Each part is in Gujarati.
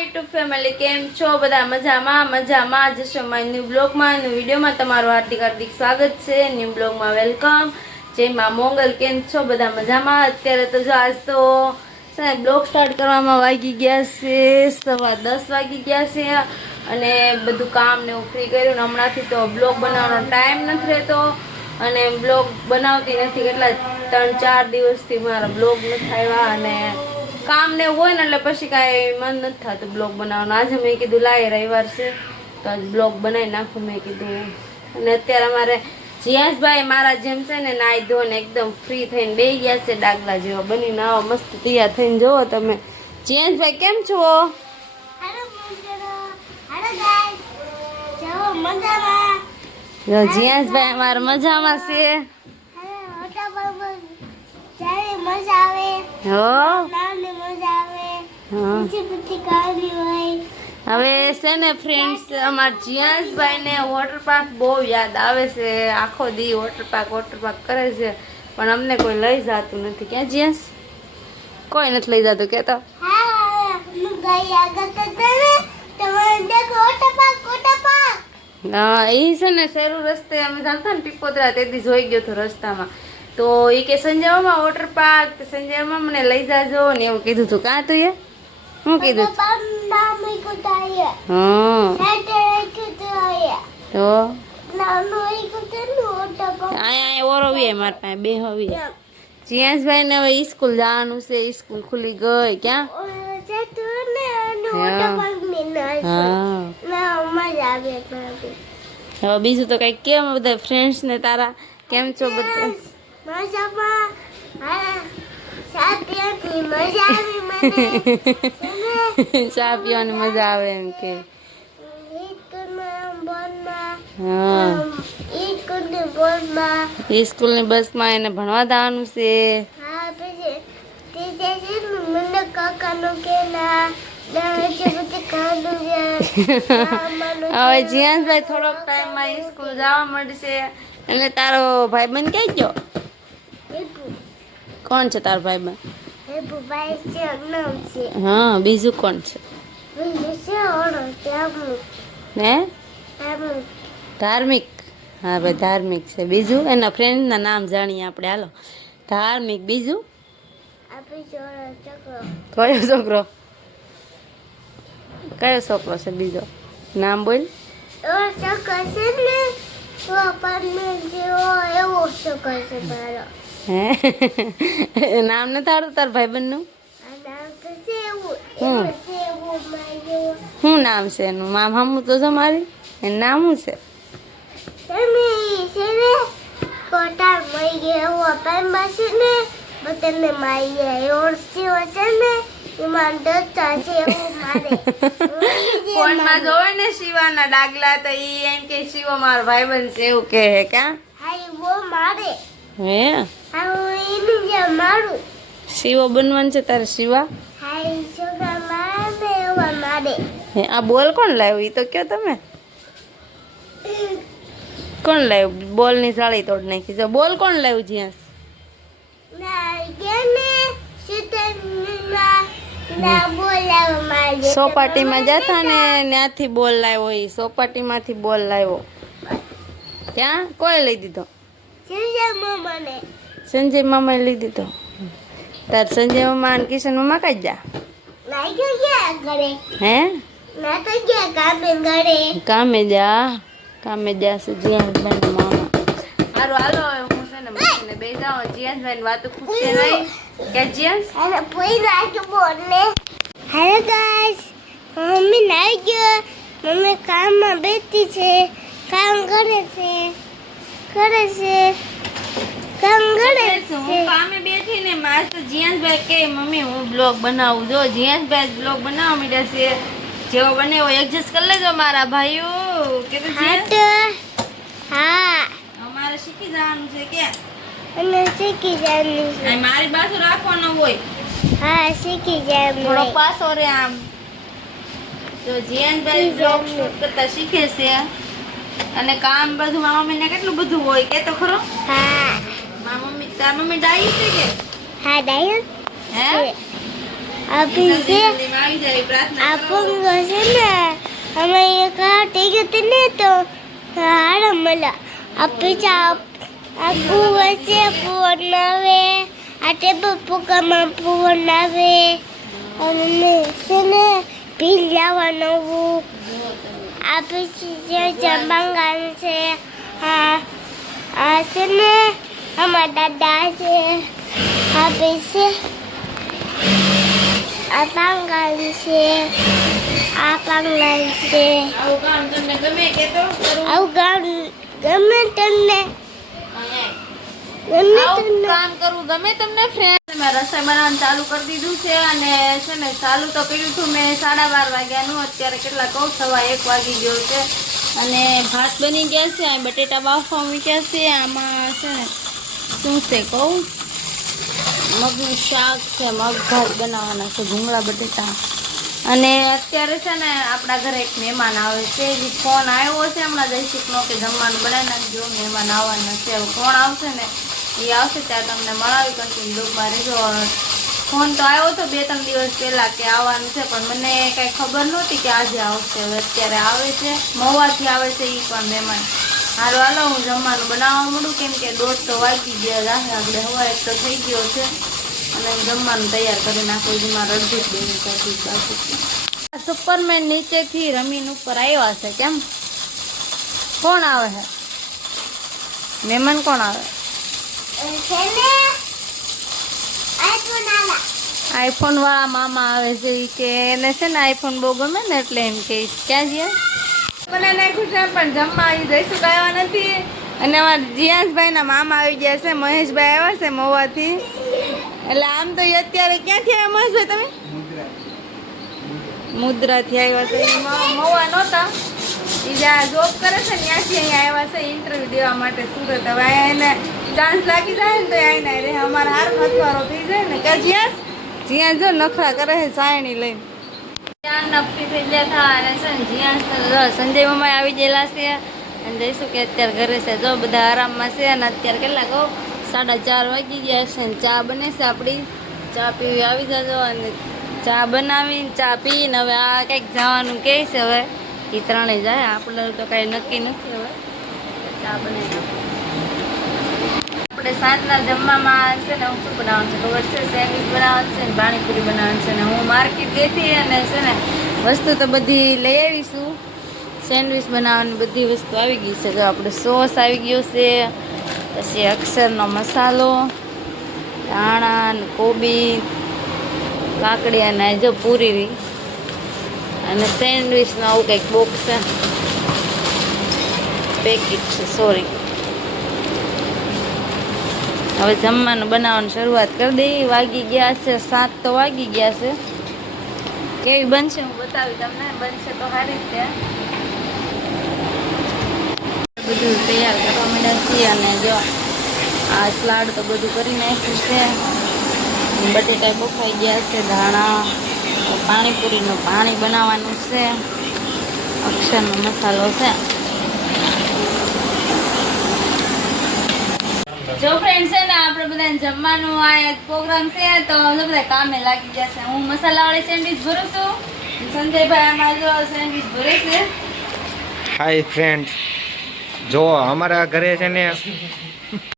યુટ્યુબ ફેમિલી કેમ છો બધા મજામાં જશો માય ન્યુ બ્લોગમાં ન્યુ વિડીયોમાં તમારું હાર્દિક સ્વાગત છે ન્યુ બ્લોગમાં વેલકમ જય માં મોંગલ કેમ છો બધા મજામાં અત્યારે તો જો આજ તો બ્લોગ સ્ટાર્ટ કરવામાં વાગી ગયા છે 10:15 વાગી ગયા છે અને બધું કામ ને એવું ફ્રી કર્યું ને હમણાંથી તો બ્લોગ બનાવવાનો ટાઈમ નથી રહેતો અને બ્લોગ બનાવતી નથી કેટલા 3-4 દિવસથી મારા બ્લોગ નથી આવ્યા અને કામ ને હોય ને એટલે પછી કાંઈ મન નથી થતું બ્લોગ બનાવવાનું આજે મેં કીધું લાય રવિવાર છે તો આજ બ્લોગ બનાવી નાખું મેં કીધું અને અત્યારે અમારે જીયાસભાઈ મારા જેમ છે ને નાઈ ધોઈને એકદમ ફ્રી થઈને બેસી ગયા છે ડાગલા જેવા બનીને આવો મસ્ત તૈયાર થઈને જોવો તમે જીયાસભાઈ કેમ છો જીયાસભાઈ અમારા મજામાં છે હવે છે ને ફ્રેન્ડ્સ અમારા જીયાસભાઈ ને વોટર પાર્ક બહુ યાદ આવે છે આખો દી વોટર પાર્ક કરે છે પણ અમને કોઈ લઈ જતું નથી ક્યાં જીયાસ કોઈ નથી લઈ જતું કેતો હા એ છે ને શેરું રસ્તે અમે ચાલતા ને ટીપોદરા તેથી જોઈ ગયો હતો રસ્તામાં તો એ કે સંજયમાં વોટર પાર્ક સંજયમાં મને લઈ જાજો ને એવું કીધું હતું કાં તું એ શું કીધું તો અહીંયા ઓરવીએ મારા પાસે બે હવે જીયાસભાઈ ને હવે સ્કૂલ જવાનું છે સ્કૂલ ખુલી ગઈ ક્યાં હવે બીજું તો કઈ કેમ બધા ફ્રેન્ડ્સ ને તારા કેમ છો બધા ચા પીવાની મજા આવે એમ કે સ્કૂલ ની બસ માં એને ભણવા જવાનું છે હવે જીયાસભાઈ થોડોક ટાઈમ માં સ્કૂલ જવા મળશે એટલે તારો ભાઈબંધ ક્યાં ગયો કોણ છે તારો ભાઈબંધ હા બીજું કોણ છે હે ધાર્મિક હા ભાઈ ધાર્મિક છે બીજું એના ફ્રેન્ડ ના નામ જાણીએ આપણે હાલો ધાર્મિક બીજું કયો છોકરો છે બીજો નામ બોલ હે નામ ને તારું તાર ભાઈબંધ નું શું નામ છે એનું મામ હમું તો જો મારી એનું નામ શું ફોનમાં જોવે ને શિવાના ડાગલા તો ઈ એમ કે શિવો મારો ભાઈબંધ છે એવું કે કા હે શિવો બનવાનું છે તારે શિવા હે આ બોલ કોણ લાવ્યું ઈ તો કયો તમે કોણ લાવ્યું બોલ ની સાળી તોડ નાખી જો બોલ કોણ લાવ્યું જ્યાં સોપાટીમાં જતા ને ત્યાંથી બોલ લાવ્યો એ સોપાટીમાંથી બોલ લાવ્યો ક્યાં કોઈ લઈ દીધો સંજય મામા લઈ દીધો તાર સંજય મામા અને કિશન મામા કઈ જા હે કામે જા છે જીયાસભાઈ મામા હારું હાલો હું છે ને મમ્મીને બે જાઉં જીયાસભાઈ વાતો પૂછશે નહીં કે જીયાસ હેલો ગાઈસ મમ્મી નાઈ ગયો મમ્મી કામમાં બેઠી છે કામ કરે છે હું કામે બેઠી ને મારે તો જીયાસભાઈ કે મમ્મી હું બ્લોગ બનાવું જો જીયાસભાઈ બ્લોગ બનાવવા માંડ્યા છે જેવો બને એવો એડજસ્ટ કરી લેજો મારા ભાઈઓ કીધું હા અમારે શીખી જવાનું છે કે અને શીખી જવાનું છે મારી બાજુ રાખવાનો હોય હા શીખી જાય થોડો પાસો રે આમ તો જીયાસભાઈ બ્લોગ શૂટ કરતા શીખે છે અને કામ બધું મારા મમ્મીને કેટલું બધું હોય કે તો ખરો હા મારા મમ્મી તાર મમ્મી ડાઈ છે કે હા ડાયો હે આપી છે જલ્દીમાં આવી જાય પ્રાર્થના આ કરો. પંગો છે ને અમે એક ટીક હતી ને તો હાડ મળ્યા આપી છે આ કુવર છે કુવર નાવે આ ટેબલ પુકામાં કુવર નાવે અને છે ને પીલ લાવવાનું આ પછી જે બંગાળ છે આ છે ને અમારા દાદા છે આ પછી આ બંગાળ છે આ બંગાળ છે આવું કામ તમને ગમે કે તો કરું? આવું ગામ ગમે તમને ગમે આવું તમને કામ કરવું ગમે તમને ફ્રેન્ડ? મેં રસોઈ બનાવવાનું ચાલુ કરી દીધું છે અને છે ને ચાલુ તો કર્યું હતું મેં 12:30 વાગ્યાનું. અત્યારે કેટલા કહું 1:15 વાગી ગયો છે અને ભાત બની ગયા છે. આ બટેટા બાફવા મૂક્યા છે. આમાં છે ને શું છે કહું, મગનું શાક છે, મગ ભાત બનાવવાના છે, ભૂંગળા બટેટા. અને અત્યારે છે ને આપણા ઘરે એક મહેમાન આવે છે. જે ફોન આવ્યો છે હમણાં જયશીકનો કે જમવાનું બનાવી નાખજો, મહેમાન આવવાના છે. હવે કોણ આવશે ને એ આવશે ત્યારે તમને મળાવી કન્ટિન્યુ બ્લોગમાં રહેજો. ફોન તો આવ્યો હતો 2-3 દિવસ પહેલાં કે આવવાનું છે, પણ મને કાંઈ ખબર નહોતી કે આજે આવશે. હવે અત્યારે આવે છે, મહુવાથી આવે છે એ પણ મહેમાન. હાલો હું જમવાનું બનાવવા માંડું, કેમ કે 1:30 તો વાગી ગયા રાહે. આપણે હવા એક તો થઈ ગયો છે અને જમવાનું તૈયાર કરી નાખો. જેમાં રડધી બેન કરતી બાકી સુપરમેન નીચેથી રમીન ઉપર આવ્યા છે. કેમ કોણ આવે છે? મહેમાન કોણ આવે? છે ને આઈફોન આલા આઈફોન વાળા મામા આવે છે. ઈ કે એને છે ને આઈફોન બહુ ગમે ને એટલે એમ કે ક્યાં ગયા મને નાખ્યું છે પણ જમવા આવી જઈશું આવ્યા નથી. અને અમારા જીયાસભાઈના મામા આવી ગયા છે, મહેશભાઈ આવ્યા છે મહુવાથી. એટલે આમ તો ઈ અત્યારે ક્યાંથી આવ્યા મહેશભાઈ તમે? મુદ્રાથી આવ્યા છે. ઈ મહુવા નહોતા, એ જ્યાં જોબ કરે છે ને ત્યાંથી અહીંયા આવ્યા છે ઇન્ટરવ્યુ દેવા માટે સુરત. હવે અહીંયા એને ચાન્સ લાગી જાય ને તો આવીને રહે. અમારા હાર મથવારો થઈ જાય ને કે જ્યાં જો નખરા કરે છે સાયણી લઈને. જ્યાં નફી થઈ ગયા હતા અને છે ને જ્યાં સંજય મામા આવી ગયેલા છે અને જઈશું કે અત્યારે ઘરે છે. જો બધા આરામમાં છે અને અત્યારે કેટલા કહો 4:30 વાગી ગયા છે ને ચા બને છે. આપણી ચા પીવી આવી જજો. અને ચા બનાવીને ચા પીને હવે આ કંઈક જવાનું કહે છે. હવે એ ત્રણેય જાય, આપણે તો કાંઈ નક્કી નથી. હવે ચા બનાવી આપણે સાંજના જમવામાં છે ને હું શું બનાવવાનું છે ખબર છે? સેન્ડવિચ બનાવવાનું છે ને પાણીપુરી બનાવવાનું છે. ને હું માર્કેટ ગઈ હતી અને છે ને વસ્તુ તો બધી લઈ આવીશું. સેન્ડવિચ બનાવવાની બધી વસ્તુ આવી ગઈ છે. જો આપણે સોસ આવી ગયો છે, પછી અક્ષરનો મસાલો, ધાણા ને કોબી, કાકડી અને જો પૂરી અને સેન્ડવિચનું આવું કંઈક બોક્સ છે, પેકેટ છે સોરી. હવે જમવાનું બનાવવાની શરૂઆત કરી દઈએ. વાગી ગયા છે 7 તો વાગી ગયા છે. કેવી બનશે હું બતાવી તમને. બનશે તો સારી રીતે. બધું તૈયાર કરવા માંડ્યા છીએ અને જો આ સલાડ તો બધું કરી નાખ્યું છે. બટેટા બફાઈ ગયા છે, ધાણા, પાણીપુરીનું પાણી બનાવવાનું છે, અક્ષરનો મસાલો છે. જો ફ્રેન્ડ છે ને આપણે બધા જમવાનું આ એક પ્રોગ્રામ છે તો બધા કામે લાગી જશે. હું મસાલાવાળી સેન્ડવિચ ભરું છું, સંજયભાઈ આમાં જો સેન્ડવિચ ભરે છે. હાય ફ્રેન્ડ, જો અમારા ઘરે છે ને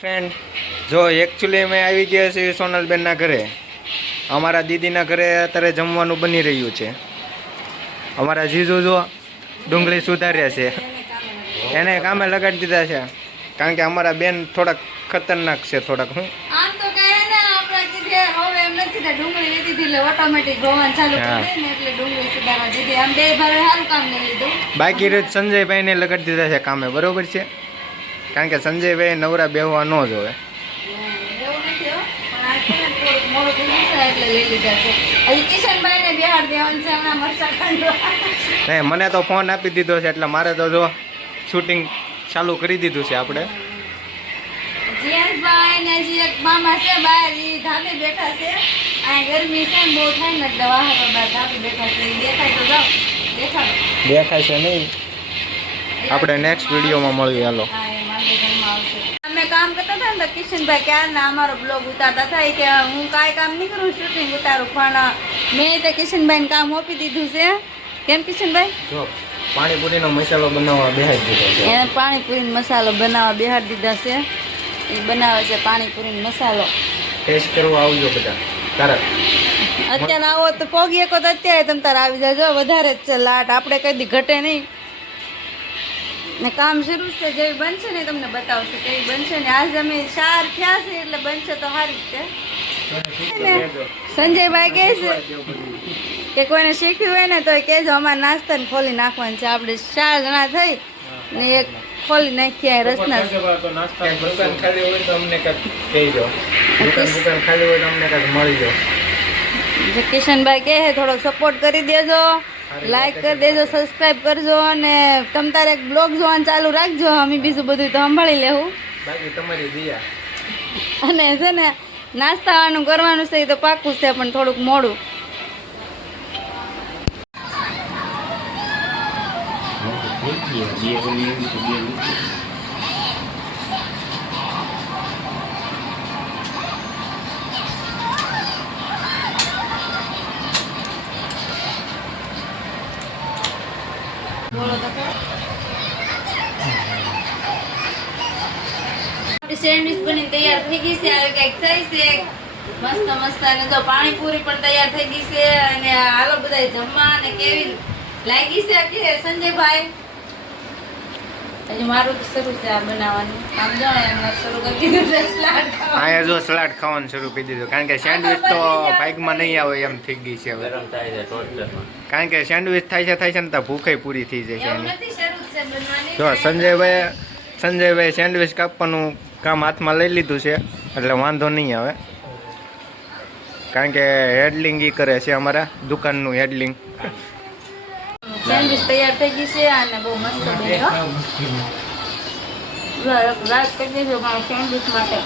ફ્રેન્ડ જો એકચ્યુઅલી અમે આવી ગયા છીએ સોનલબેનના ઘરે. અમારા દીદીના ઘરે અત્યારે જમવાનું બની રહ્યું છે. અમારા જીજુ જો ડુંગળી સુધાર્યા છે, એને કામે લગાડી દીધા છે. કારણ કે અમારા બેન થોડાક ખતરનાક છે થોડાક. હું આમ તો કહે ને આપણે કીધે હવે એમ નથી કે ડુંગળી લીધી હતી એટલે ઓટોમેટિક ધોવાનું ચાલુ કરી દે ને એટલે ડુંગળી સુધારવા દીધી. આમ બે ભાઈ સારું કામ નહીં લીધું. બાકી રીત સંજયભાઈને લગાડી દીધા છે કામે, બરોબર છે? કારણ કે સંજયભાઈ નવરા બેહવા ન જોવે. એવું નથી હો, પણ આ છે ને થોડુંક મોડું થઈ ગયું છે એટલે લઈ લીધા છે. હજી કિશનભાઈને બિહાર દેવાનું છે હમણાં મરચાં કાઢવા. નહીં, મને તો ફોન આપી દીધો છે એટલે મારે તો જો શૂટિંગ ચાલુ કરી દીધું છે આપણે. જીયાસભાઈ ને હજી એક મામા છે બહાર, ઈ ધાબે બેઠા છે. આ ગરમી છે ને બહુ થાય ને એટલે વાહર બહાર ધાબે બેઠા છે. ઈ દેખાય તો જાઓ, દેખાડો. દેખાય છે નહીં, આપણે નેક્સ્ટ વિડીયોમાં મળીએ. હાલો. હા, એ માંડે ઘરમાં આવશે. અમે કામ કરતા હતા ને તો કિશનભાઈ ક્યારના અમારો બ્લોગ ઉતારતા હતા. ઈ કે હું કાંઈ કામ નહીં કરું, શૂટિંગ ઉતારું, પણ મેં તો કિશનભાઈને કામ આપી દીધું છે. કેમ કિશનભાઈ? જો પાણીપુરીનો મસાલો બનાવવા બેહાડી દીધો છે. એને પાણીપુરીનો મસાલો બનાવવા બેહાડી દીધા છે. એ બનાવે છે પાણીપુરીનો મસાલો. ટેસ્ટ કરવા આવજો બધા તરત. અત્યારે આવો તો પોગી શકો તો અત્યારે તમે તાર આવી જાજો. વધારે જ છે લાટ, આપણે કઈ દી ઘટે નહીં. ને કામ શરૂ છે, જેવી બનશે ને તમને બતાવશે કેવી બનશે. ને આજ અમે 4 થયા છે એટલે બનશે તો સારી જ છે ને. સંજયભાઈ કહે છે કે કોઈને શીખ્યું હોય ને તો કહેજો, અમારે નાસ્તાને ખોલી નાખવાનું છે. આપણે 4 જણા થઈ ને એક ખોલી નાખીએ રસના. દુકાન ખાલી હોય તો અમને કંઈક કહેજો. દુકાન ખાલી હોય તો અમને કંઈક મળી જાઓ. કિશનભાઈ કહે છે થોડોક સપોર્ટ કરી દેજો, લાઈક કરી દેજો, સબસ્ક્રાઈબ કરજો અને તમ તારે એક બ્લોગ જોવાનું ચાલુ રાખજો. અમે બીજું બધું તો સંભાળી લેવું. બાકી તમારી દિયા. અને છે ને નાસ્તાવાનું કરવાનું છે એ તો પાકું છે, પણ થોડુંક મોડું. સેન્ડવિચ બની તૈયાર થઈ ગઈ છે. હવે કંઈક થઈ છે મસ્ત મસ્ત. અને જો પાણીપુરી પણ તૈયાર થઈ ગઈ છે. અને હાલો બધા જમવા. અને કેવી લાગી છે કે સંજયભાઈ? હજી મારું તો શરૂ છે આ બનાવવાનું. આમ જો એમાં શરૂ કરી દીધું છે સલાડ ખાવાનું. અહીંયા જો સલાડ ખાવાનું શરૂ કરી દીધું, કારણ કે સેન્ડવિચ તો ભાગમાં નહીં આવે એમ થઈ ગઈ છે હવે. કારણ કે સેન્ડવિચ થાય છે ને તો ભૂખે પૂરી થઈ જાય છે એવું એની. નથી, શરૂ જ છે બનવાની. જો સંજયભાઈ સેન્ડવિચ કાપવાનું કામ હાથમાં લઈ લીધું છે એટલે વાંધો નહીં આવે. કારણ કે હેડલિંગ ઈ કરે છે અમારા દુકાનનું હેડલિંગ. સેન્ડવિચ તૈયાર થઈ ગઈ છે અને બહુ મસ્ત બની હો. રાત કરી દેજો મારા સેન્ડવિચ માટે.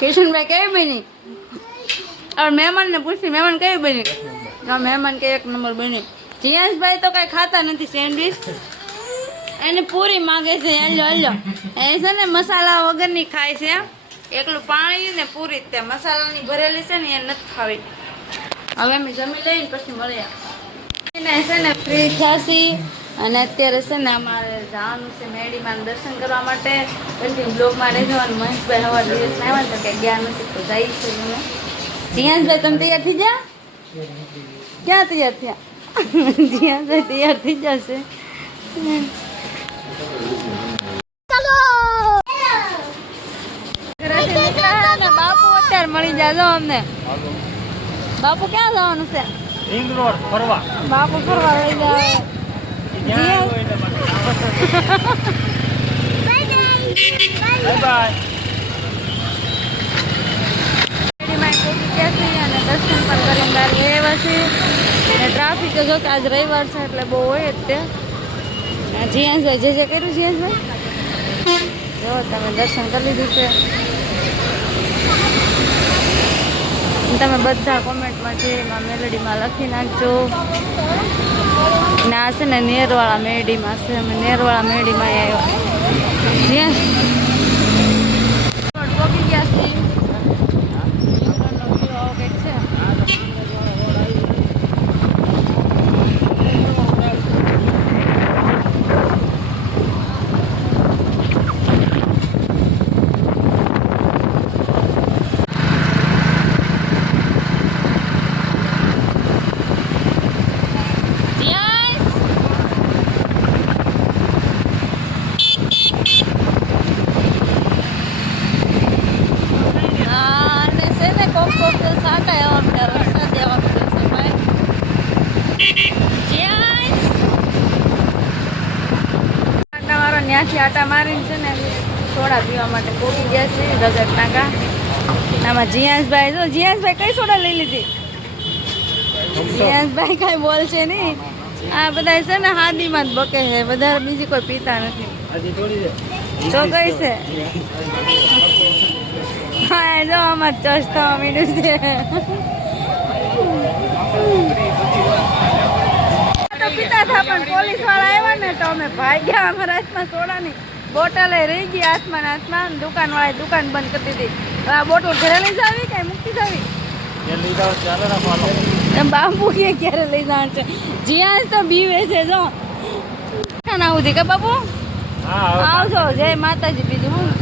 કિશનભાઈ કેવી બની? હવે મહેમાનને પૂછી, મહેમાન કેવી બની? મહેમાન કે 1 નંબર બની. જીયાસભાઈ તો કઈ ખાતા નથી સેન્ડવિચ, એને પૂરી માગે છે. હલ્લો એ છે ને મસાલા વગરની ખાય છે. એકલું પાણી ને પૂરી જ તે મસાલાની ભરેલી છે ને એ નથી ખાવી. હવે અમે જમી લઈને પછી મળ્યા એને છે ને ફ્રી થયાસી. અને અત્યારે છે ને અમારે જવાનું છે મેડીમાં દર્શન કરવા માટે. કન્ટિન્યુ બ્લોગમાં રહી જવાનું. મહેશભાઈ હવા દિવસ આવ્યા તો કે ગયા નથી તો જાય છે અમે. જીયાસભાઈ તમે તૈયાર થઈ જા? ક્યાં તૈયાર થયા? જીયાસભાઈ તૈયાર થઈ જશે. બાપુ અત્યારે મળી જાજો અમને. બાપુ ક્યાં જવાનું છે? રિંગ રોડ ફરવા. બાપુ ફરવા લઈ જાય. અને દર્શન પણ કરીને બહાર ગયા છે. અને ટ્રાફિક જો કે આજ રવિવાર છે એટલે બહુ હોય જ તે. જીયાસભાઈ જે કર્યું જીયાસભાઈ જો તમે દર્શન કરી લીધું છે. તમે બધા કોમેન્ટમાં જે એમાં મેલડીમાં લખી નાખજો. ને આ છે ને નેરવાળા મેરડીમાં છે. અમે નેરવાળા મેરડીમાં આવ્યા. જ્યાં પહોંચી ગયા છીએ. ત્યાંથી આટા મારીને છે ને સોડા પીવા માટે પહોંચી ગયા છે રગત નાકા. આમાં જીયાસભાઈ જો જીયાસભાઈ કઈ સોડા લઈ લીધી? જીયાસભાઈ કઈ બોલશે નહીં. આ બધા છે ને હાદીમાં જ બકે છે, વધારે બીજી કોઈ પીતા નથી. તો કઈ છે હા જો અમારે ચર્ચ થવા માંડ્યું છે. પીતા હતા પણ પોલીસ વાળા આવ્યા ને તો અમે ભાગ્યા. અમારા હાથમાં સોડાની બોટલે રહી ગઈ હાથમાં. દુકાન વાળાએ દુકાન બંધ કરી દીધી. આ બોટલ ઘરે લઈ જાવી કે મૂકી જાવી એમ બાપુ કે ક્યારે લઈ જવાનું છે જ્યાં તો બીવે છે જો ના ઉધી કે બાપુ આવજો જય માતાજી બીજું હું